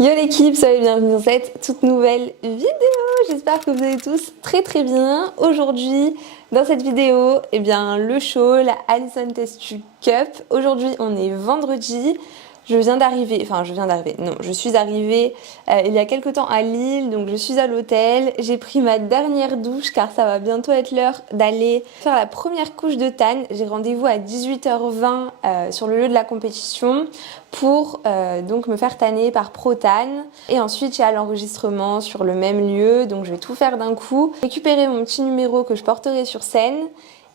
Yo l'équipe, soyez bienvenue dans cette toute nouvelle vidéo. J'espère que vous allez tous très bien. Aujourd'hui, dans cette vidéo, le show, la Alison Test Cup. Aujourd'hui, on est vendredi. Je suis arrivée il y a quelques temps à Lille, donc je suis à l'hôtel. J'ai pris ma dernière douche car ça va bientôt être l'heure d'aller faire la première couche de tan. J'ai rendez-vous à 18h20 sur le lieu de la compétition pour donc me faire tanner par ProTan. Et ensuite, j'ai à l'enregistrement sur le même lieu, donc je vais tout faire d'un coup. Récupérer mon petit numéro que je porterai sur scène.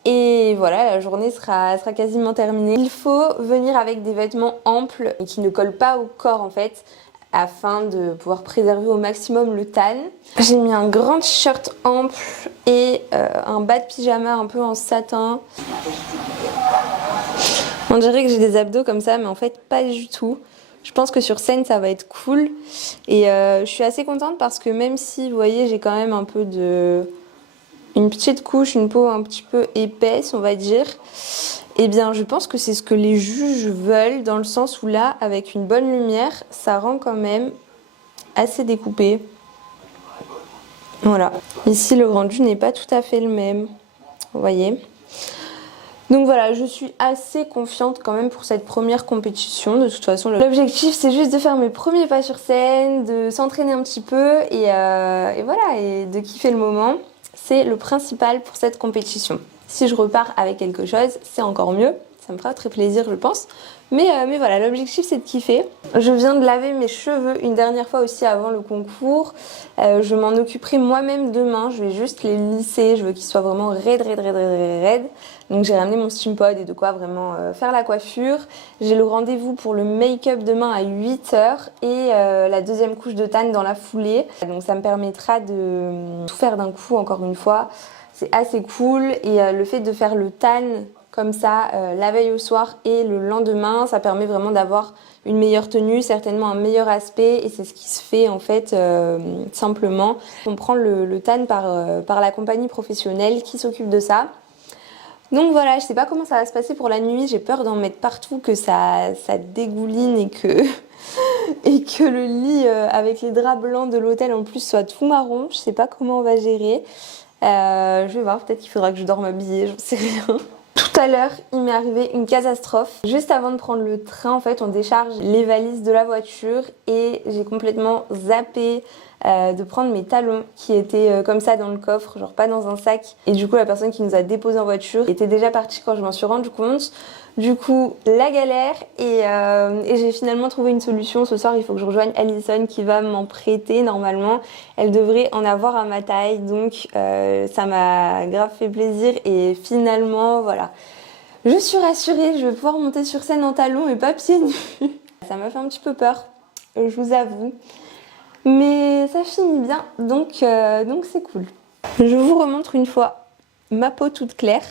Et voilà, la journée sera quasiment terminée. Il faut venir avec des vêtements amples et qui ne collent pas au corps en fait, afin de pouvoir préserver au maximum le tan. J'ai mis un grand t-shirt ample et un bas de pyjama un peu en satin. On dirait que j'ai des abdos comme ça, mais en fait pas du tout. Je pense que sur scène ça va être cool. Et je suis assez contente parce que même si, vous voyez, j'ai quand même un peu une petite couche, une peau un petit peu épaisse, on va dire. Eh bien, je pense que c'est ce que les juges veulent, dans le sens où là, avec une bonne lumière, ça rend quand même assez découpé. Voilà. Ici, le rendu n'est pas tout à fait le même. Vous voyez ? Donc voilà, je suis assez confiante quand même pour cette première compétition. De toute façon, l'objectif, c'est juste de faire mes premiers pas sur scène, de s'entraîner un petit peu et voilà, et de kiffer le moment. C'est le principal pour cette compétition. Si je repars avec quelque chose, c'est encore mieux. Ça me fera très plaisir, je pense. Mais voilà, l'objectif, c'est de kiffer. Je viens de laver mes cheveux une dernière fois aussi avant le concours. Je m'en occuperai moi-même demain. Je vais juste les lisser. Je veux qu'ils soient vraiment raides. Donc j'ai ramené mon steam pod et de quoi vraiment faire la coiffure. J'ai le rendez-vous pour le make-up demain à 8h et la deuxième couche de tan dans la foulée. Donc ça me permettra de tout faire d'un coup, encore une fois. C'est assez cool et le fait de faire le tan comme ça la veille au soir et le lendemain, ça permet vraiment d'avoir une meilleure tenue, certainement un meilleur aspect, et c'est ce qui se fait en fait simplement. On prend le tan par la compagnie professionnelle qui s'occupe de ça. Donc voilà, je sais pas comment ça va se passer pour la nuit, j'ai peur d'en mettre partout, que ça dégouline et que le lit avec les draps blancs de l'hôtel en plus soit tout marron. Je sais pas comment on va gérer. Je vais voir, peut-être qu'il faudra que je dorme habillée, j'en sais rien. Tout à l'heure, il m'est arrivé une catastrophe. Juste avant de prendre le train, en fait, on décharge les valises de la voiture et j'ai complètement zappé de prendre mes talons qui étaient comme ça dans le coffre, genre pas dans un sac. Et du coup, la personne qui nous a déposé en voiture était déjà partie quand je m'en suis rendu compte. Du coup, la galère et j'ai finalement trouvé une solution. Ce soir, il faut que je rejoigne Alison qui va m'en prêter normalement. Elle devrait en avoir à ma taille, donc ça m'a grave fait plaisir et finalement, voilà. Je suis rassurée, je vais pouvoir monter sur scène en talons et pas pieds nus. Ça m'a fait un petit peu peur, je vous avoue. Mais ça finit bien, donc c'est cool. Je vous remontre une fois ma peau toute claire.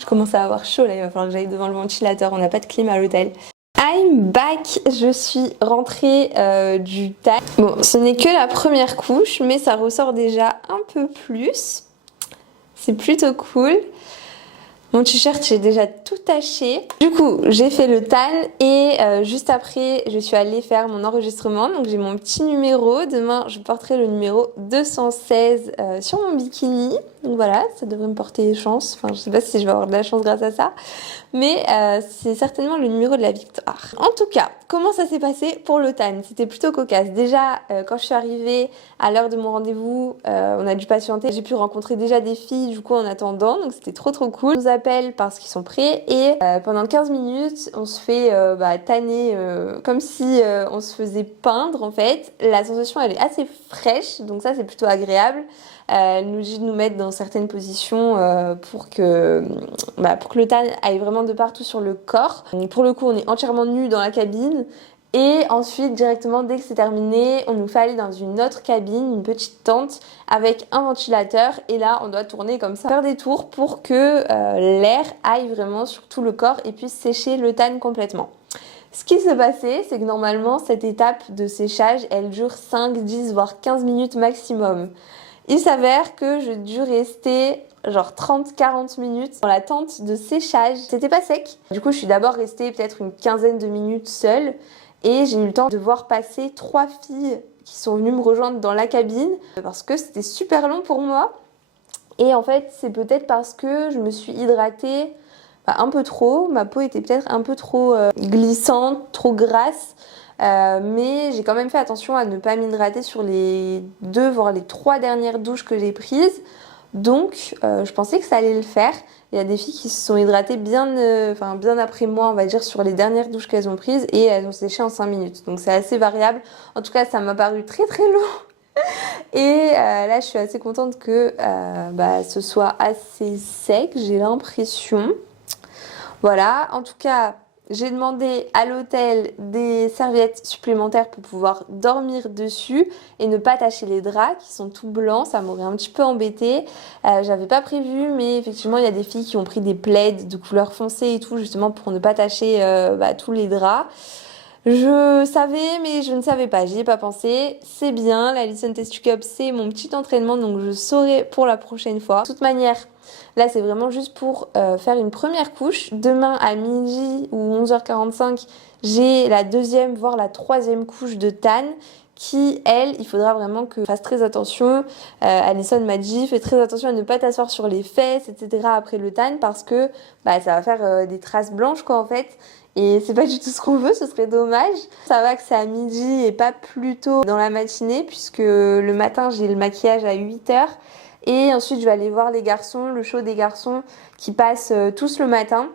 Je commence à avoir chaud là, il va falloir que j'aille devant le ventilateur, on n'a pas de clim à l'hôtel. I'm back, je suis rentrée du tan. Bon, ce n'est que la première couche, mais ça ressort déjà un peu plus. C'est plutôt cool. Mon t-shirt est déjà tout taché. Du coup, j'ai fait le tan et juste après, je suis allée faire mon enregistrement. Donc j'ai mon petit numéro. Demain, je porterai le numéro 216 sur mon bikini. Donc voilà, ça devrait me porter chance. Enfin, je sais pas si je vais avoir de la chance grâce à ça. Mais c'est certainement le numéro de la victoire. En tout cas, comment ça s'est passé pour le tan? C'était plutôt cocasse. Déjà, quand je suis arrivée à l'heure de mon rendez-vous, on a dû patienter. J'ai pu rencontrer déjà des filles du coup en attendant. Donc c'était trop cool. Ils nous appellent parce qu'ils sont prêts et pendant 15 minutes, on se fait tanner comme si on se faisait peindre en fait. La sensation, elle est assez fraîche. Donc ça, c'est plutôt agréable. Elle nous dit de nous mettre dans certaines positions pour que le tan aille vraiment de partout sur le corps. Pour le coup, on est entièrement nus dans la cabine. Et ensuite, directement, dès que c'est terminé, on nous fait aller dans une autre cabine, une petite tente, avec un ventilateur. Et là, on doit tourner comme ça, faire des tours pour que l'air aille vraiment sur tout le corps et puisse sécher le tan complètement. Ce qui s'est passé, c'est que normalement, cette étape de séchage, elle dure 5, 10, voire 15 minutes maximum. Il s'avère que j'ai dû rester genre 30-40 minutes dans la tente de séchage. C'était pas sec. Du coup, je suis d'abord restée peut-être une quinzaine de minutes seule. et j'ai eu le temps de voir passer 3 filles qui sont venues me rejoindre dans la cabine parce que c'était super long pour moi. Et en fait, c'est peut-être parce que je me suis hydratée un peu trop. Ma peau était peut-être un peu trop glissante, trop grasse. Mais j'ai quand même fait attention à ne pas m'hydrater sur les 2 voire les 3 dernières douches que j'ai prises. Donc je pensais que ça allait le faire. Il y a des filles qui se sont hydratées bien après moi, on va dire, sur les dernières douches qu'elles ont prises et elles ont séché en 5 minutes. Donc c'est assez variable. En tout cas, ça m'a paru très très long. Et là, je suis assez contente que ce soit assez sec, j'ai l'impression. Voilà, en tout cas, j'ai demandé à l'hôtel des serviettes supplémentaires pour pouvoir dormir dessus et ne pas tacher les draps qui sont tout blancs, ça m'aurait un petit peu embêtée. J'avais pas prévu, mais effectivement, il y a des filles qui ont pris des plaids de couleur foncée et tout, justement pour ne pas tacher tous les draps. Je savais, mais je ne savais pas, j'y ai pas pensé. C'est bien, la Listen Test Cup, c'est mon petit entraînement, donc je saurai pour la prochaine fois. De toute manière, là c'est vraiment juste pour faire une première couche. Demain à midi ou 11h45, j'ai la 2e, voire la 3e couche de Tan qui, elle, il faudra vraiment que je fasse très attention. Alison m'a dit, fais très attention à ne pas t'asseoir sur les fesses, etc. après le Tan parce que ça va faire des traces blanches quoi en fait. Et c'est pas du tout ce qu'on veut, ce serait dommage. Ça va que c'est à midi et pas plus tôt dans la matinée puisque le matin j'ai le maquillage à 8h. Et ensuite je vais aller voir les garçons, le show des garçons qui passent tous le matin.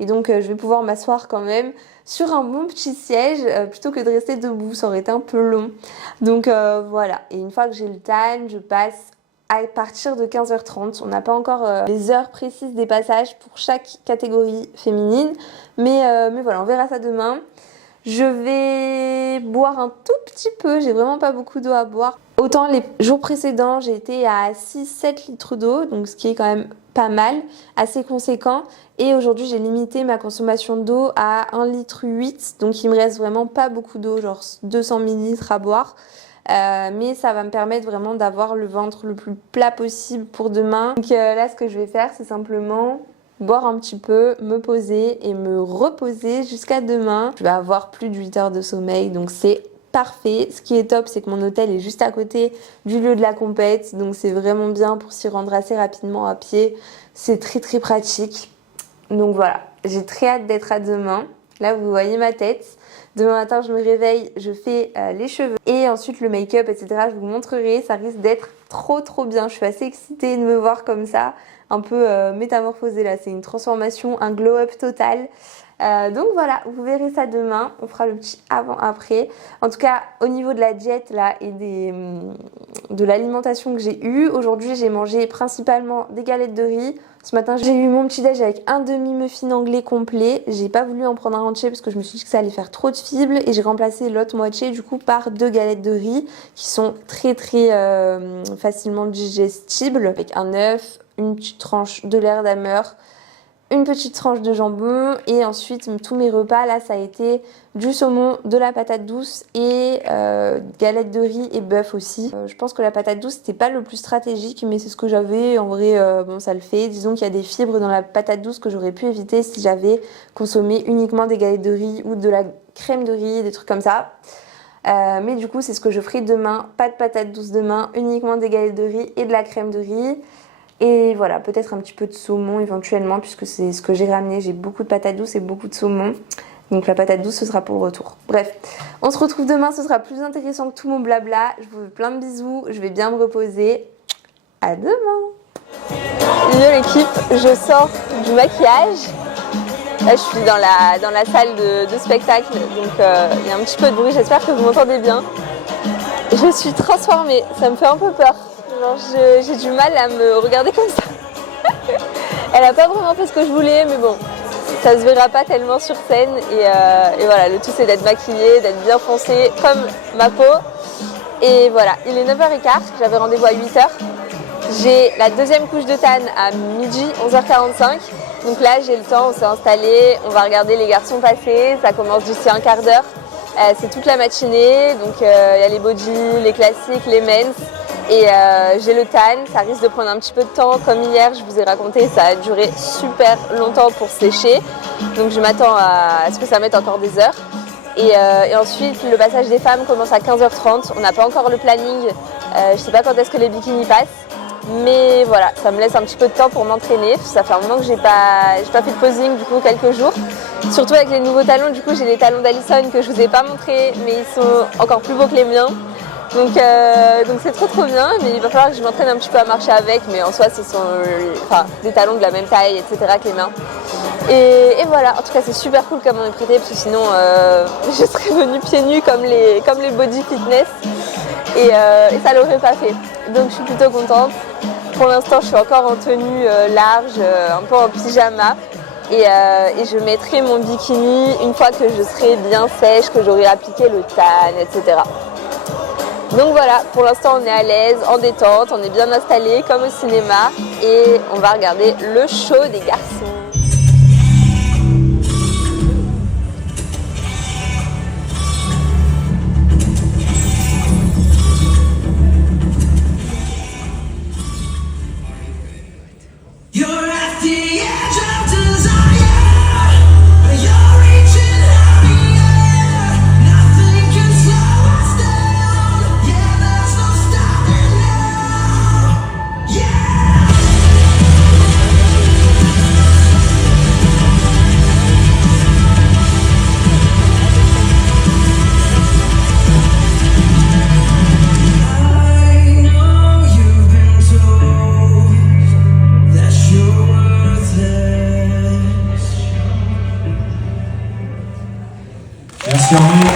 Et donc je vais pouvoir m'asseoir quand même sur un bon petit siège plutôt que de rester debout, ça aurait été un peu long. Donc voilà, et une fois que j'ai le tan, je passe à partir de 15h30. On n'a pas encore les heures précises des passages pour chaque catégorie féminine. Mais voilà, on verra ça demain. Je vais boire un tout petit peu, j'ai vraiment pas beaucoup d'eau à boire. Autant les jours précédents, j'ai été à 6-7 litres d'eau, donc ce qui est quand même pas mal, assez conséquent. Et aujourd'hui, j'ai limité ma consommation d'eau à 1,8 litre, donc il me reste vraiment pas beaucoup d'eau, genre 200 ml à boire. Mais ça va me permettre vraiment d'avoir le ventre le plus plat possible pour demain. Donc là, ce que je vais faire, c'est simplement boire un petit peu, me poser et me reposer jusqu'à demain. Je vais avoir plus de 8 heures de sommeil, donc c'est parfait. Ce qui est top, c'est que mon hôtel est juste à côté du lieu de la compète, donc c'est vraiment bien pour s'y rendre assez rapidement à pied. C'est très très pratique. Donc voilà, j'ai très hâte d'être à demain. Là, vous voyez ma tête. Demain matin, je me réveille, je fais les cheveux et ensuite le make-up, etc. Je vous montrerai, ça risque d'être trop trop bien. Je suis assez excitée de me voir comme ça, un peu métamorphosée là. C'est une transformation, un glow-up total. Donc voilà, vous verrez ça demain. On fera le petit avant-après. En tout cas, au niveau de la diète là et de l'alimentation que j'ai eue, aujourd'hui j'ai mangé principalement des galettes de riz. Ce matin, j'ai eu mon petit déj avec un demi-muffin anglais complet. J'ai pas voulu en prendre un entier parce que je me suis dit que ça allait faire trop de fibres et j'ai remplacé l'autre moitié du coup par 2 galettes de riz qui sont très très facilement digestibles avec un œuf, une petite tranche de l'air d'ameur, une petite tranche de jambon et ensuite tous mes repas là ça a été du saumon, de la patate douce et galettes de riz et bœuf aussi. Je pense que la patate douce c'était pas le plus stratégique mais c'est ce que j'avais en vrai, bon ça le fait. Disons qu'il y a des fibres dans la patate douce que j'aurais pu éviter si j'avais consommé uniquement des galettes de riz ou de la crème de riz, des trucs comme ça. Mais du coup c'est ce que je ferai demain, pas de patate douce demain, uniquement des galettes de riz et de la crème de riz. Et voilà, peut-être un petit peu de saumon éventuellement, puisque c'est ce que j'ai ramené. J'ai beaucoup de patates douces et beaucoup de saumon. Donc la patate douce, ce sera pour le retour. Bref, on se retrouve demain, ce sera plus intéressant que tout mon blabla. Je vous fais plein de bisous, je vais bien me reposer. À demain. Yo l'équipe, je sors du maquillage. Là, je suis dans la salle de spectacle, donc il y a un petit peu de bruit. J'espère que vous m'entendez bien. Je suis transformée, ça me fait un peu peur. J'ai du mal à me regarder comme ça. Elle a pas vraiment fait ce que je voulais, mais bon, ça se verra pas tellement sur scène. Et voilà, le tout c'est d'être maquillée, d'être bien foncée comme ma peau. Et voilà, il est 9h15, j'avais rendez-vous à 8h. J'ai la 2e couche de tan à midi, 11h45. Donc là, j'ai le temps, on s'est installé, on va regarder les garçons passer. Ça commence d'ici un quart d'heure. C'est toute la matinée, donc il y a les bodys, les classiques, les men's. Et j'ai le tan, ça risque de prendre un petit peu de temps. Comme hier, je vous ai raconté, ça a duré super longtemps pour sécher. Donc je m'attends à ce que ça mette encore des heures. Et ensuite, le passage des femmes commence à 15h30. On n'a pas encore le planning. Je sais pas quand est-ce que les bikinis passent. Mais voilà, ça me laisse un petit peu de temps pour m'entraîner. Ça fait un moment que j'ai pas fait de posing, du coup, quelques jours. Surtout avec les nouveaux talons. Du coup, j'ai les talons d'Alison que je vous ai pas montrés, mais ils sont encore plus beaux que les miens. Donc c'est trop bien, mais il va falloir que je m'entraîne un petit peu à marcher avec, mais en soi ce sont des talons de la même taille, etc. que les miens. Et voilà, en tout cas c'est super cool comme on est prêté, parce que sinon je serais venue pieds nus comme les body fitness et ça l'aurait pas fait. Donc je suis plutôt contente. Pour l'instant je suis encore en tenue large, un peu en pyjama. Et je mettrai mon bikini une fois que je serai bien sèche, que j'aurai appliqué le tan, etc. Donc voilà, pour l'instant on est à l'aise, en détente, on est bien installé comme au cinéma et on va regarder le show des garçons. Merci Arnaud.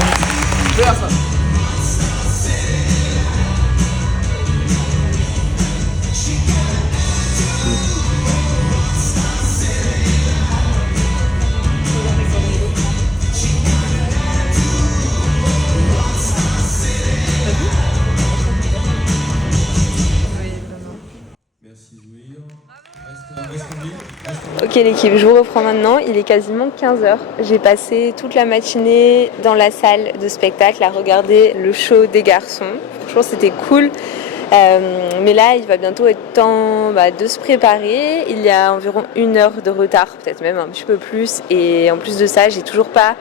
Ok l'équipe, je vous reprends maintenant, il est quasiment 15h. J'ai passé toute la matinée dans la salle de spectacle à regarder le show des garçons. Franchement c'était cool. Mais là il va bientôt être temps de se préparer. Il y a environ 1 heure de retard, peut-être même un petit peu plus. Et en plus de ça, j'ai toujours pas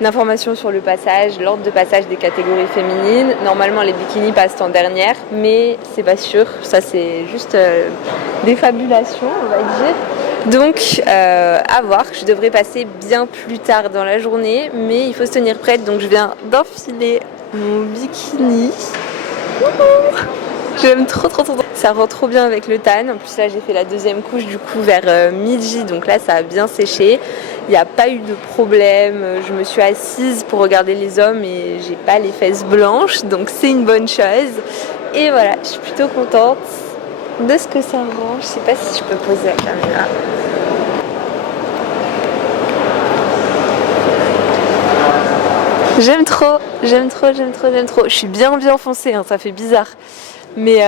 d'informations sur le passage, l'ordre de passage des catégories féminines. Normalement les bikinis passent en dernière, mais c'est pas sûr. Ça c'est juste des fabulations on va dire. Donc à voir, je devrais passer bien plus tard dans la journée, mais il faut se tenir prête, donc je viens d'enfiler mon bikini. J'aime trop. Ça rend trop bien avec le tan. En plus là j'ai fait la deuxième couche du coup vers midi, donc là ça a bien séché. Il n'y a pas eu de problème. Je me suis assise pour regarder les hommes et j'ai pas les fesses blanches, donc c'est une bonne chose. Et voilà, je suis plutôt contente de ce que ça rend. Je sais pas si je peux poser la caméra. J'aime trop. Je suis bien foncée, hein, ça fait bizarre. Mais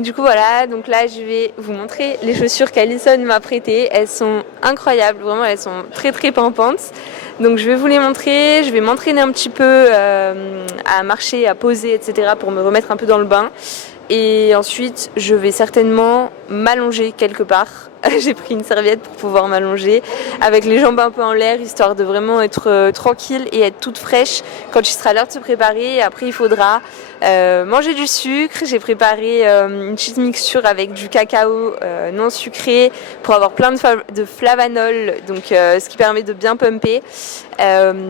du coup voilà, donc là je vais vous montrer les chaussures qu'Alison m'a prêtées. Elles sont incroyables, vraiment elles sont très pimpantes. Donc je vais vous les montrer, je vais m'entraîner un petit peu à marcher, à poser, etc. pour me remettre un peu dans le bain. Et ensuite je vais certainement m'allonger quelque part. J'ai pris une serviette pour pouvoir m'allonger avec les jambes un peu en l'air, histoire de vraiment être tranquille et être toute fraîche quand il sera l'heure de se préparer. Et après il faudra manger du sucre. J'ai préparé une petite mixture avec du cacao non sucré pour avoir plein de flavanol, donc ce qui permet de bien pumper,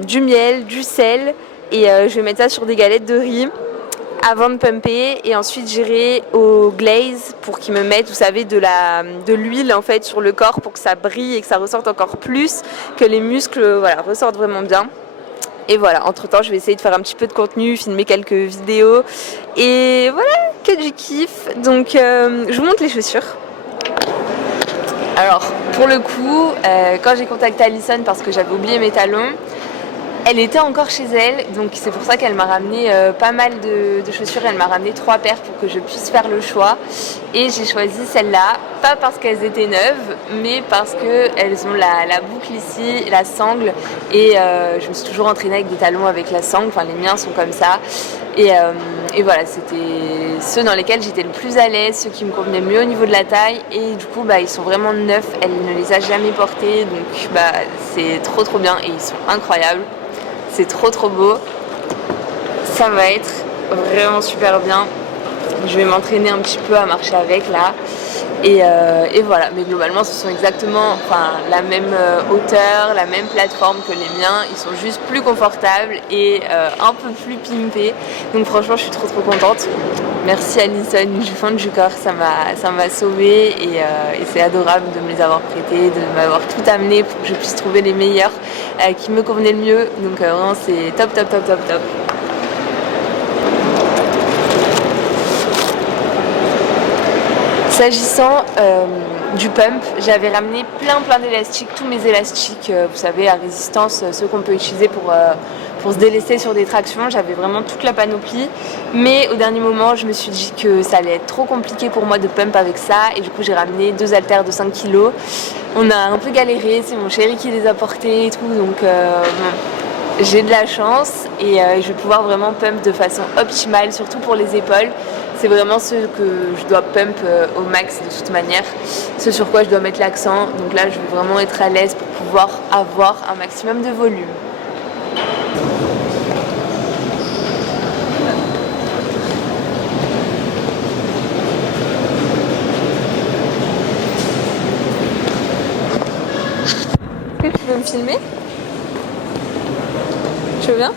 du miel, du sel, et je vais mettre ça sur des galettes de riz avant de pumper, et ensuite j'irai au glaze pour qu'ils me mettent, vous savez, de l'huile en fait sur le corps pour que ça brille et que ça ressorte encore plus, que les muscles ressortent vraiment bien. Et voilà, entre temps je vais essayer de faire un petit peu de contenu, filmer quelques vidéos, et voilà, que du kiff. Donc je vous montre les chaussures. Alors pour le coup, quand j'ai contacté Alison parce que j'avais oublié mes talons, elle était encore chez elle, donc c'est pour ça qu'elle m'a ramené pas mal de chaussures. Elle m'a ramené 3 paires pour que je puisse faire le choix. Et j'ai choisi celles-là, pas parce qu'elles étaient neuves, mais parce qu'elles ont la boucle ici, la sangle. Et je me suis toujours entraînée avec des talons avec la sangle, enfin les miens sont comme ça. Et voilà, c'était ceux dans lesquels j'étais le plus à l'aise, ceux qui me convenaient mieux au niveau de la taille. Et du coup, ils sont vraiment neufs, elle ne les a jamais portés, donc c'est trop bien et ils sont incroyables. c'est trop beau. Ça va être vraiment super bien. Je vais m'entraîner un petit peu à marcher avec là. Et voilà, mais globalement ce sont exactement la même hauteur, la même plateforme que les miens. Ils sont juste plus confortables et un peu plus pimpés. Donc franchement je suis trop contente. Merci Alison du fond du corps, ça m'a sauvée et c'est adorable de me les avoir prêtés, de m'avoir tout amené pour que je puisse trouver les meilleurs qui me convenaient le mieux. Donc vraiment c'est top. S'agissant du pump, j'avais ramené plein d'élastiques, tous mes élastiques, vous savez, à résistance, ceux qu'on peut utiliser pour se délester sur des tractions. J'avais vraiment toute la panoplie, mais au dernier moment, je me suis dit que ça allait être trop compliqué pour moi de pump avec ça, et du coup, j'ai ramené 2 haltères de 5 kg. On a un peu galéré, c'est mon chéri qui les a portés et tout, donc j'ai de la chance et je vais pouvoir vraiment pump de façon optimale, surtout pour les épaules. C'est vraiment ce que je dois pump au max de toute manière, ce sur quoi je dois mettre l'accent. Donc là, je vais vraiment être à l'aise pour pouvoir avoir un maximum de volume. Est-ce que tu veux me filmer? Tu veux bien?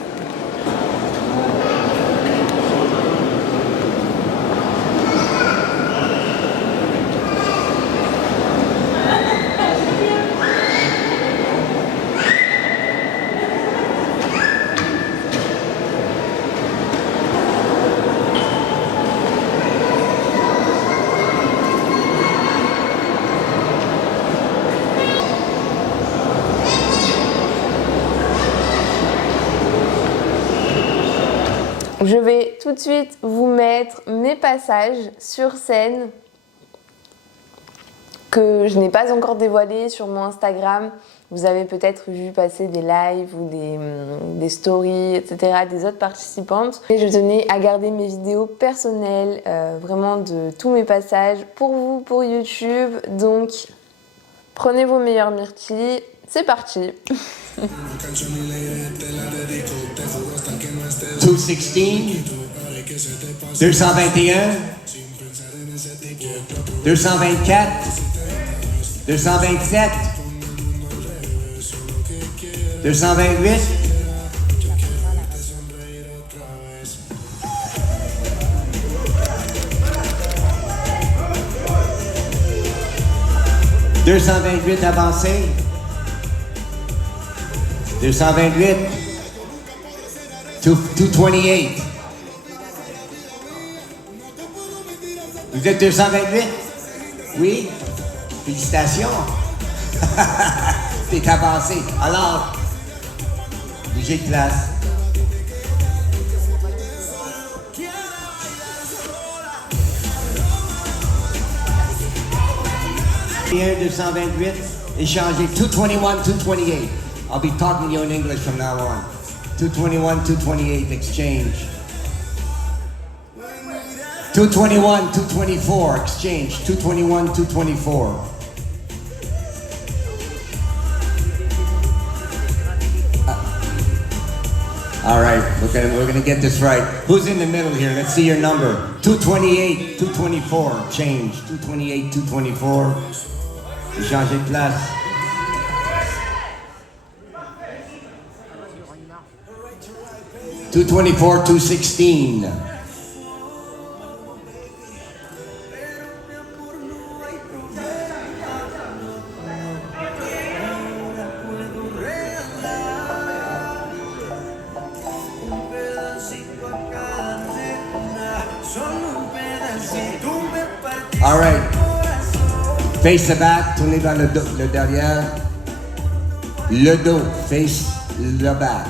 Je vais tout de suite vous mettre mes passages sur scène que je n'ai pas encore dévoilés sur mon Instagram. Vous avez peut-être vu passer des lives ou des stories, etc. des autres participantes. Et je tenais à garder mes vidéos personnelles, vraiment de tous mes passages pour vous, pour YouTube. Donc, prenez vos meilleures myrtilles. C'est parti. 216, 221, 224, 227, 228, 228 avancé, 228, 228. Vous êtes 228? Oui? Félicitations! T'es avancé. Alors, bougez de place. 228, échangez 221, 228. I'll be talking to you in English from now on. 221, 228, exchange. 221, 224, exchange. 221, 224. All right, we're gonna get this right. Who's in the middle here? Let's see your number. 228, 224, change. 228, 224. Changez de place. $224, $216. All right. Face the back, tournez vers le derrière. Le dos, face le back.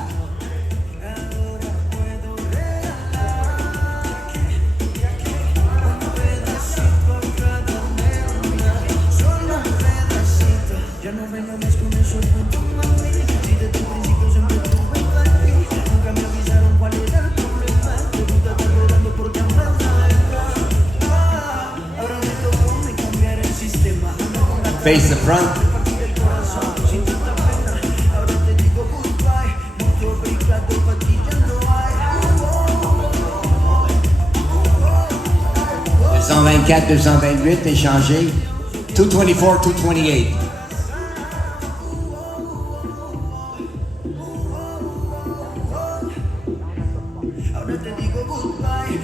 Face the front. 224, 228, échangé. 224, 228.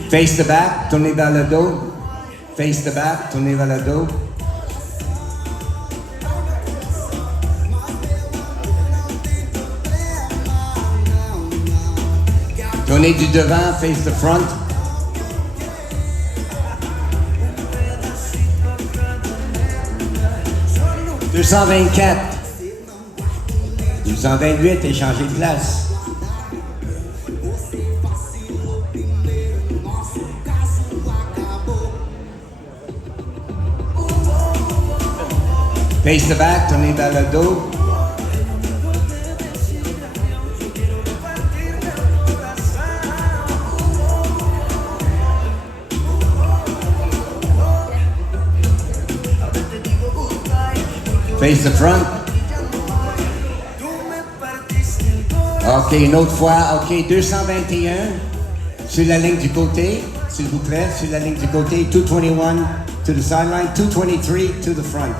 Face the back, tournez vers le dos. Face the back, tournez vers le dos. Tournez du devant, face the front. « 224. 228, échangez de place. Face the back, tournez vers le dos. Face the front. OK, une autre fois. OK, 221. Sur la ligne du côté, s'il vous plaît. Sur la ligne du côté. 221 to the sideline. 223 to the front.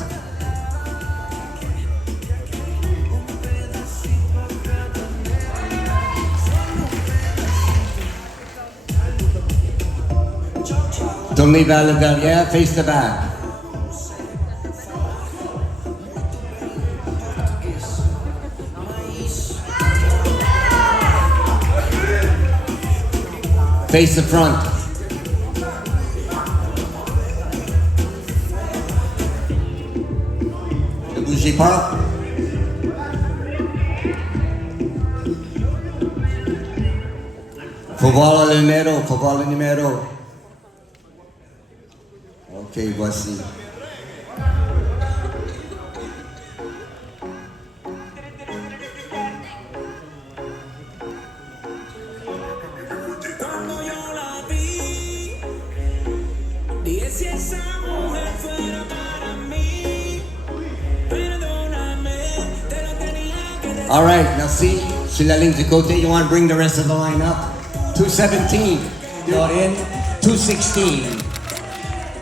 Tournez vers le derrière. Face the back. Face the front. Ne bougez pas. Faut voir le numéro, faut voir le numéro. OK, voici. All right, merci. Sur la ligne du côté, you want to bring the rest of the line up? 217, Dorine, 216.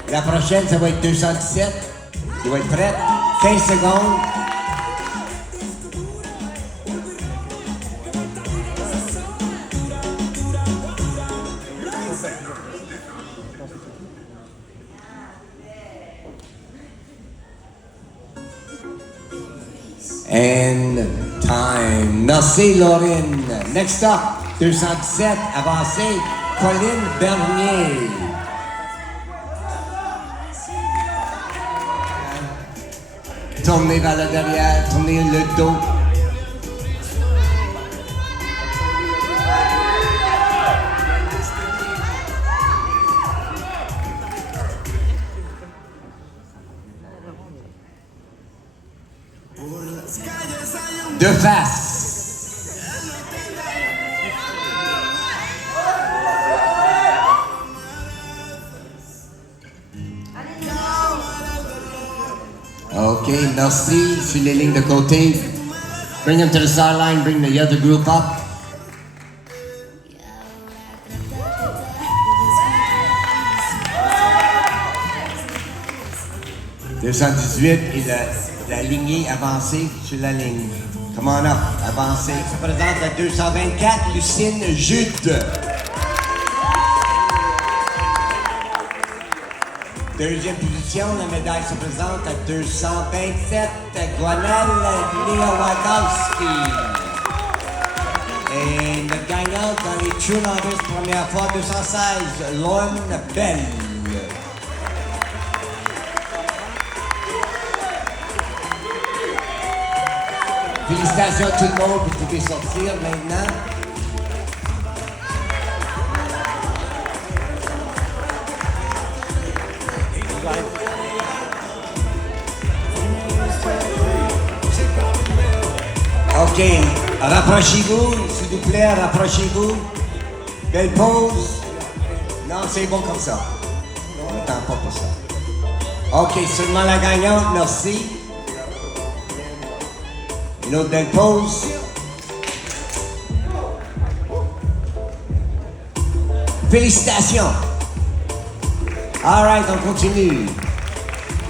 La prochaine, ça va être 217. Tu vas être prête? 15 secondes. And time. Merci, Laurine. Next up, 217, avancé, Colline Bernier. Tournez vers le derrière, tournez le dos. De face. OK, merci. Sur les lignes de côté. Bring them to the sideline. Bring the other group up. « 218 et la lignée avancée sur la ligne. Come on up, avancez. Se présente à 224, Lucine Jude. Deuxième position, la médaille se présente à 227, Gwenelle Leowakowski. Et le gagnant dans les True Novice, première fois, 216, Lorne Bell. Félicitations à tout le monde, vous pouvez sortir maintenant. OK, rapprochez-vous, s'il vous plaît, rapprochez-vous. Belle pause. Non, c'est bon comme ça. On n'attend pas pour ça. OK, seulement la gagnante, merci. Une autre belle pause. Félicitations. All right, on continue.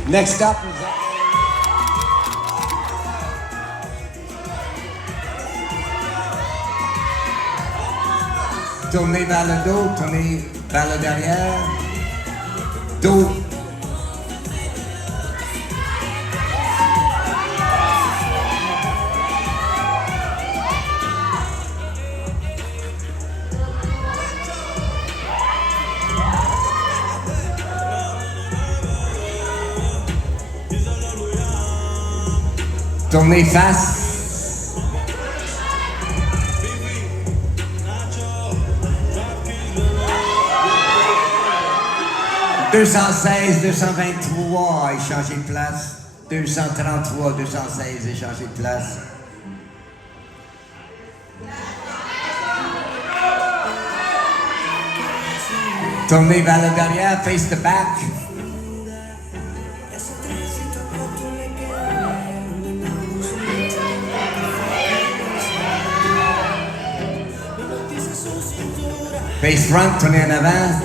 Next up, tournez vers le dos, tournez vers le derrière. Dos. Tournez face. « 216, 223, échanger de place. 233, 216, échanger de place. Tournez vers le derrière, face the back. Face front, tournez en avant.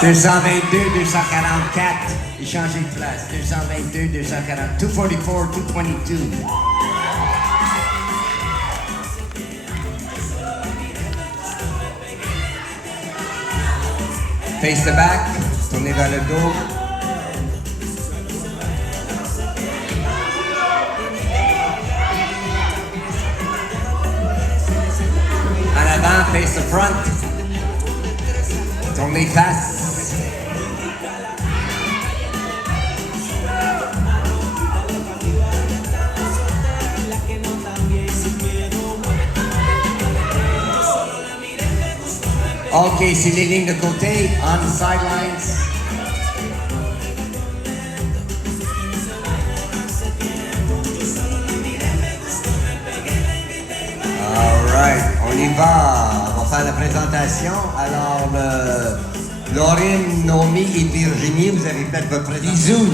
222, 244, échanger de place. 222, 240, 244, 222. Face the back, tournez vers le dos. En avant, face the front. Tournez face. OK, c'est les lignes de côté, on the sidelines. All right, on y va. On va faire la présentation. Alors, Laurine, Noémie et Virginie, vous avez fait votre présentation. Bisous.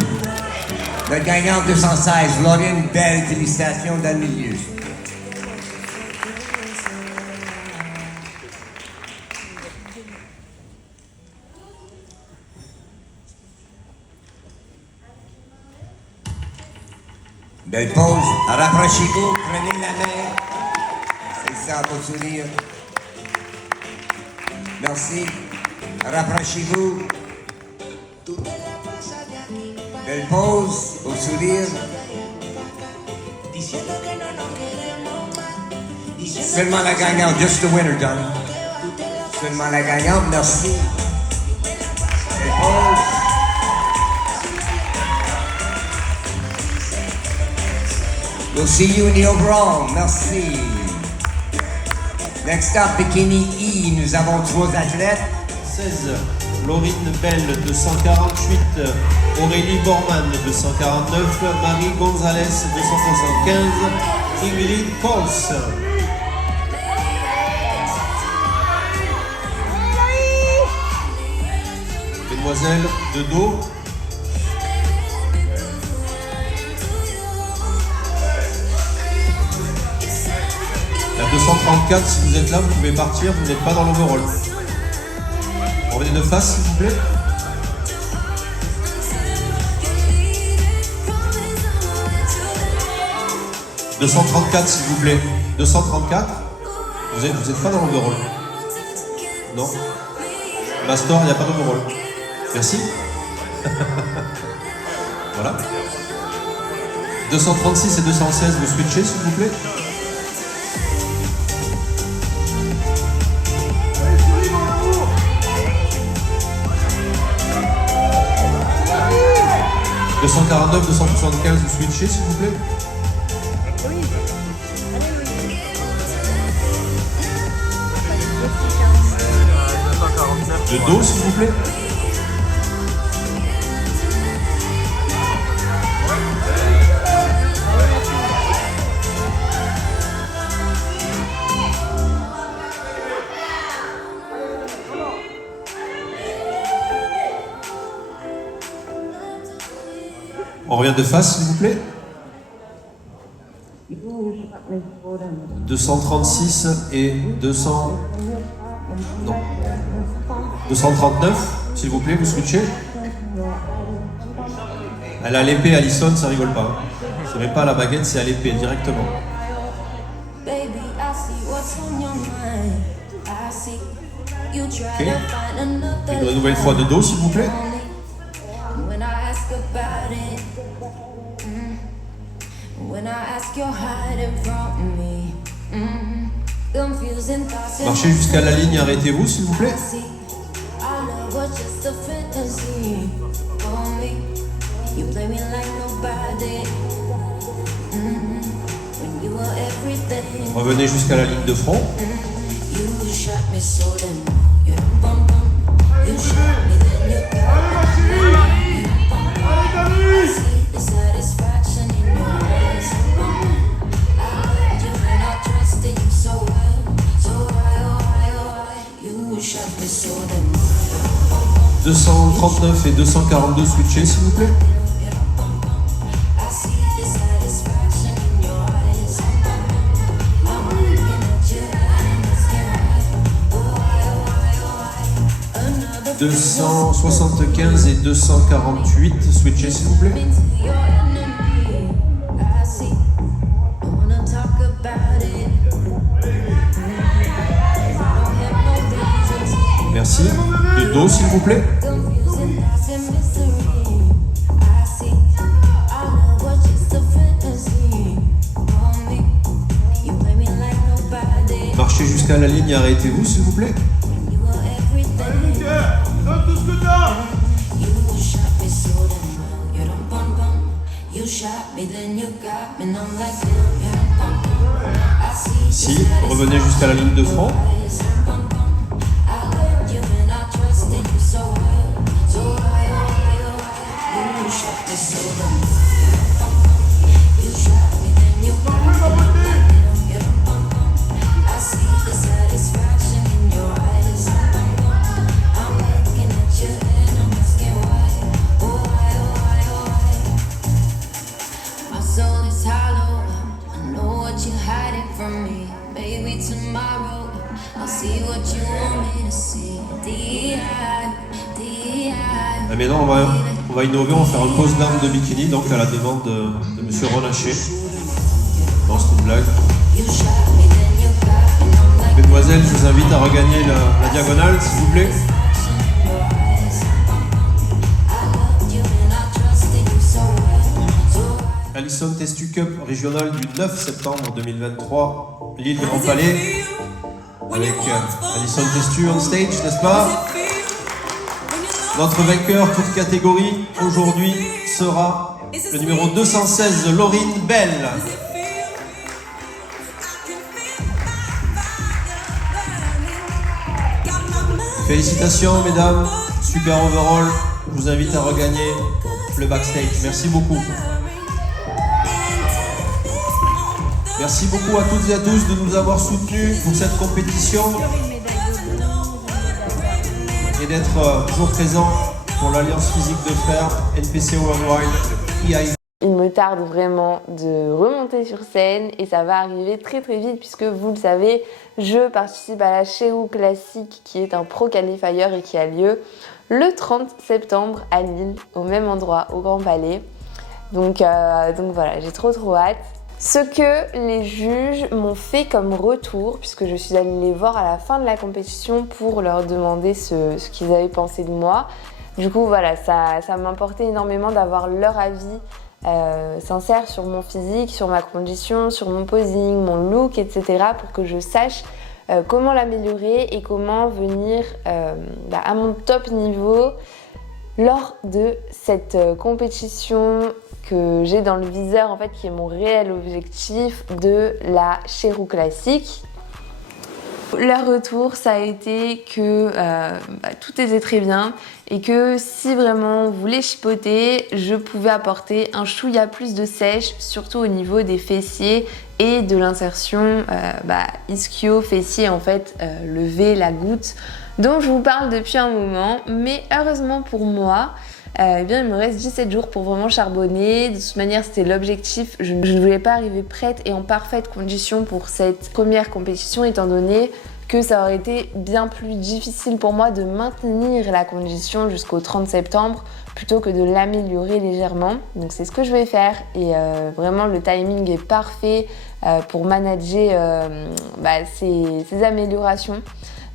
Le gagnant 216, Laurine, belle félicitations dans le milieu. Belle pause. Rapprochez-vous, prenez la main. C'est ça, beau sourire. Merci. Rapprochez-vous. Belle pause, beau sourire. Seulement la gagnante, just the winner, John. Seulement la gagnante, merci. Belle pause. We'll see you in the overall. Merci. Next up, Bikini E. Nous avons 3 athlètes. 16, Laurine Bell, 248. Aurélie Borman, 249. Marie Gonzalez, 275. Ingrid Kors. Mesdemoiselles de dos. La 234, si vous êtes là, vous pouvez partir, vous n'êtes pas dans l'overall. Revenez de face, s'il vous plaît. « 234, s'il vous plaît. 234. Vous êtes pas dans l'overall. Non. Mastor, il n'y a pas d'overall. Merci. Voilà. 236 et 216, vous switchez, s'il vous plaît. « 249, 275, vous switchez, s'il vous plaît. De dos, s'il vous plaît. On revient de face, s'il vous plaît. 236 et 200. Non. 239, s'il vous plaît, vous switchez. Elle a l'épée, Alison, ça rigole pas. C'est même pas à la baguette, c'est à l'épée, directement. Ok. Une nouvelle fois de dos, s'il vous plaît. Marchez jusqu'à la ligne, arrêtez-vous, s'il vous plaît. Revenez jusqu'à la ligne de front. « 239 et 242, switchez s'il vous plaît. » « 275 et 248, switchez s'il vous plaît. » Merci. De dos, s'il vous plaît. Marchez jusqu'à la ligne et arrêtez-vous, s'il vous plaît. Si, revenez jusqu'à la ligne de front. Ah mais non, on va innover, on va faire un pose d'armes de bikini, donc à la demande de Monsieur Renaché. Non, c'est une blague. Mesdemoiselles, je vous invite à regagner la diagonale, s'il vous plaît. Alison Testu Cup régionale du 9 septembre 2023, Lille Grand Palais, avec Alison Testu on stage, n'est-ce pas? Notre vainqueur, toute catégorie, aujourd'hui, sera le numéro 216, Laurine Bell. Félicitations, mesdames. Super overall. Je vous invite à regagner le backstage. Merci beaucoup. Merci beaucoup à toutes et à tous de nous avoir soutenus pour cette compétition et d'être toujours présents pour l'Alliance Physique de Fer, NPC Worldwide, EIV. Il me tarde vraiment de remonter sur scène et ça va arriver très très vite puisque vous le savez, je participe à la Cherou Classic qui est un pro qualifier et qui a lieu le 30 septembre à Lille, au même endroit, au Grand Palais. Donc voilà, j'ai trop hâte. Ce que les juges m'ont fait comme retour, puisque je suis allée les voir à la fin de la compétition pour leur demander ce qu'ils avaient pensé de moi. Du coup voilà, ça m'importait énormément d'avoir leur avis sincère sur mon physique, sur ma condition, sur mon posing, mon look, etc. pour que je sache comment l'améliorer et comment venir à mon top niveau lors de cette compétition que j'ai dans le viseur, en fait, qui est mon réel objectif de la Cherou Classic. Leur retour, ça a été que tout était très bien et que si vraiment on voulait chipoter, je pouvais apporter un chouïa plus de sèche, surtout au niveau des fessiers et de l'insertion ischio-fessier, en fait, le V, la goutte, dont je vous parle depuis un moment. Mais heureusement pour moi, il me reste 17 jours pour vraiment charbonner. De toute manière, c'était l'objectif. Je ne voulais pas arriver prête et en parfaite condition pour cette première compétition, étant donné que ça aurait été bien plus difficile pour moi de maintenir la condition jusqu'au 30 septembre plutôt que de l'améliorer légèrement. Donc c'est ce que je vais faire et vraiment le timing est parfait pour manager ces améliorations.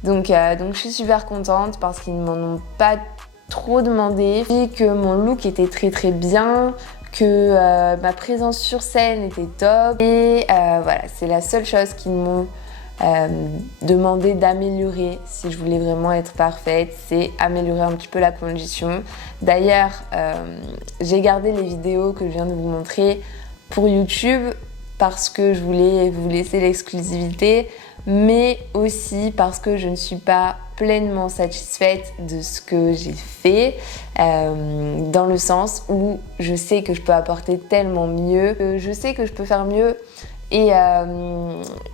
Donc je suis super contente parce qu'ils ne m'en ont pas trop demandé, et que mon look était très très bien, que ma présence sur scène était top et voilà, c'est la seule chose qu'ils m'ont demandé d'améliorer si je voulais vraiment être parfaite, c'est améliorer un petit peu la condition. D'ailleurs, j'ai gardé les vidéos que je viens de vous montrer pour YouTube parce que je voulais vous laisser l'exclusivité, mais aussi parce que je ne suis pas pleinement satisfaite de ce que j'ai fait, dans le sens où je sais que je peux apporter tellement mieux, que je sais que je peux faire mieux. Et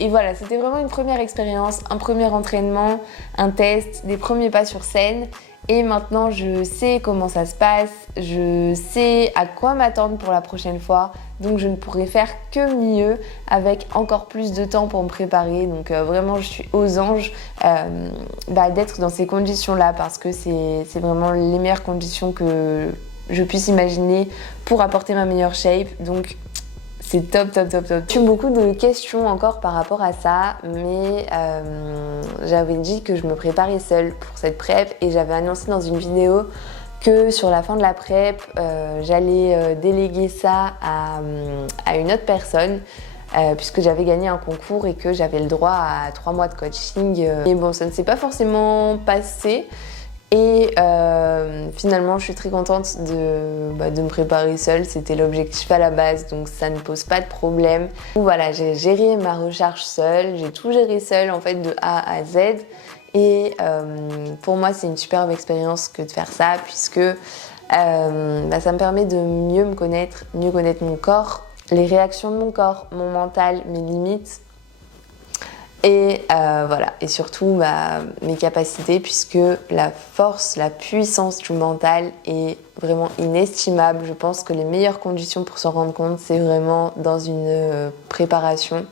voilà, c'était vraiment une première expérience, un premier entraînement, un test, des premiers pas sur scène. Et maintenant, je sais comment ça se passe, je sais à quoi m'attendre pour la prochaine fois. Donc, je ne pourrai faire que mieux avec encore plus de temps pour me préparer. Donc, vraiment, je suis aux anges d'être dans ces conditions-là parce que c'est vraiment les meilleures conditions que je puisse imaginer pour apporter ma meilleure shape. Donc, c'est top, top, top, top. J'ai eu beaucoup de questions encore par rapport à ça, mais j'avais dit que je me préparais seule pour cette prep et j'avais annoncé dans une vidéo que sur la fin de la prep, j'allais déléguer ça à une autre personne puisque j'avais gagné un concours et que j'avais le droit à 3 mois de coaching. Mais bon, ça ne s'est pas forcément passé. Et finalement, je suis très contente de me préparer seule. C'était l'objectif à la base, donc ça ne pose pas de problème. Donc voilà, j'ai géré ma recharge seule, j'ai tout géré seule en fait de A à Z. Et pour moi, c'est une superbe expérience que de faire ça, puisque ça me permet de mieux me connaître, mieux connaître mon corps, les réactions de mon corps, mon mental, mes limites. Et voilà, et surtout mes capacités, puisque la force, la puissance du mental est vraiment inestimable. Je pense que les meilleures conditions pour s'en rendre compte, c'est vraiment dans une préparation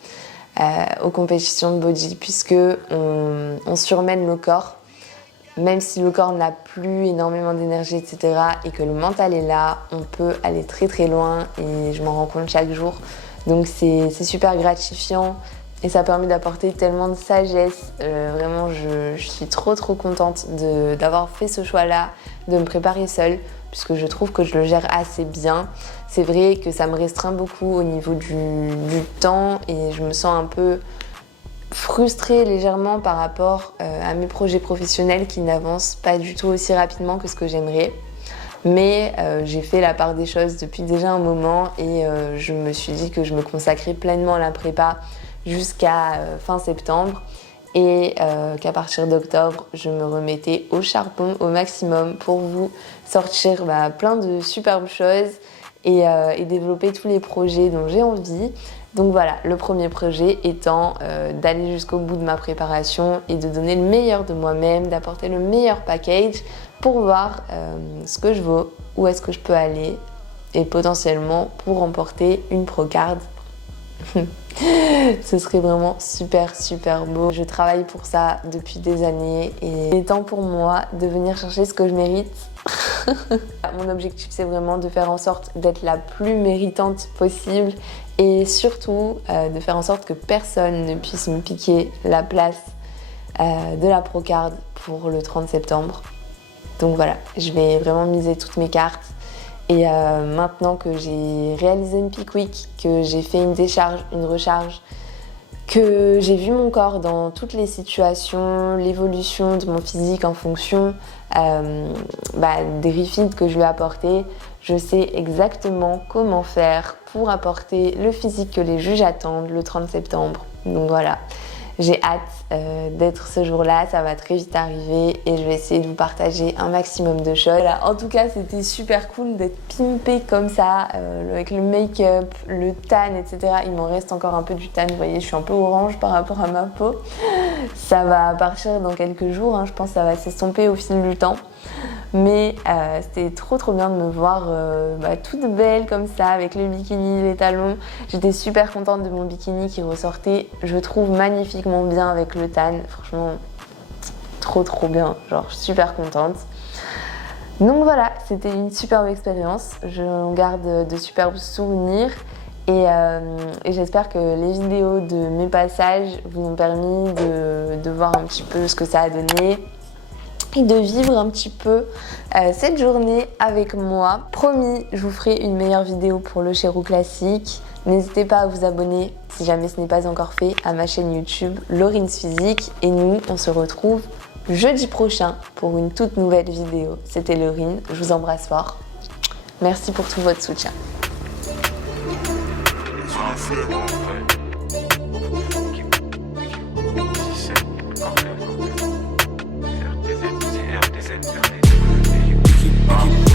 aux compétitions de body, puisque on surmène le corps, même si le corps n'a plus énormément d'énergie, etc., et que le mental est là, on peut aller très très loin, et je m'en rends compte chaque jour. Donc c'est super gratifiant. Et ça permet d'apporter tellement de sagesse. Vraiment, je suis trop contente d'avoir fait ce choix-là, de me préparer seule, puisque je trouve que je le gère assez bien. C'est vrai que ça me restreint beaucoup au niveau du temps et je me sens un peu frustrée légèrement par rapport à mes projets professionnels qui n'avancent pas du tout aussi rapidement que ce que j'aimerais. Mais j'ai fait la part des choses depuis déjà un moment et je me suis dit que je me consacrais pleinement à la prépa jusqu'à fin septembre et qu'à partir d'octobre, je me remettais au charbon au maximum pour vous sortir plein de superbes choses et développer tous les projets dont j'ai envie. Donc voilà, le premier projet étant d'aller jusqu'au bout de ma préparation et de donner le meilleur de moi-même, d'apporter le meilleur package pour voir ce que je vaux, où est-ce que je peux aller et potentiellement pour remporter une Procard. Ce serait vraiment super beau. Je travaille pour ça depuis des années et il est temps pour moi de venir chercher ce que je mérite. Mon objectif, c'est vraiment de faire en sorte d'être la plus méritante possible et surtout de faire en sorte que personne ne puisse me piquer la place de la Procard pour le 30 septembre. Donc voilà, je vais vraiment miser toutes mes cartes. Et maintenant que j'ai réalisé une peak week, que j'ai fait une décharge, une recharge, que j'ai vu mon corps dans toutes les situations, l'évolution de mon physique en fonction des refeeds que je lui ai apportés, je sais exactement comment faire pour apporter le physique que les juges attendent le 30 septembre. Donc voilà. J'ai hâte d'être ce jour-là, ça va très vite arriver et je vais essayer de vous partager un maximum de choses. Voilà, en tout cas, c'était super cool d'être pimpée comme ça, avec le make-up, le tan, etc. Il m'en reste encore un peu du tan, vous voyez, je suis un peu orange par rapport à ma peau. Ça va partir dans quelques jours, je pense que ça va s'estomper au fil du temps. Mais c'était trop bien de me voir toute belle comme ça, avec le bikini, les talons. J'étais super contente de mon bikini qui ressortait, je trouve, magnifiquement bien avec le tan. Franchement, trop bien, genre super contente. Donc voilà, c'était une superbe expérience. Je garde de superbes souvenirs. Et j'espère que les vidéos de mes passages vous ont permis de voir un petit peu ce que ça a donné et de vivre un petit peu cette journée avec moi. Promis, je vous ferai une meilleure vidéo pour le Cherou classique. N'hésitez pas à vous abonner, si jamais ce n'est pas encore fait, à ma chaîne YouTube Laurines Physique. Et nous, on se retrouve jeudi prochain pour une toute nouvelle vidéo. C'était Laurine, je vous embrasse fort. Merci pour tout votre soutien. RDZ,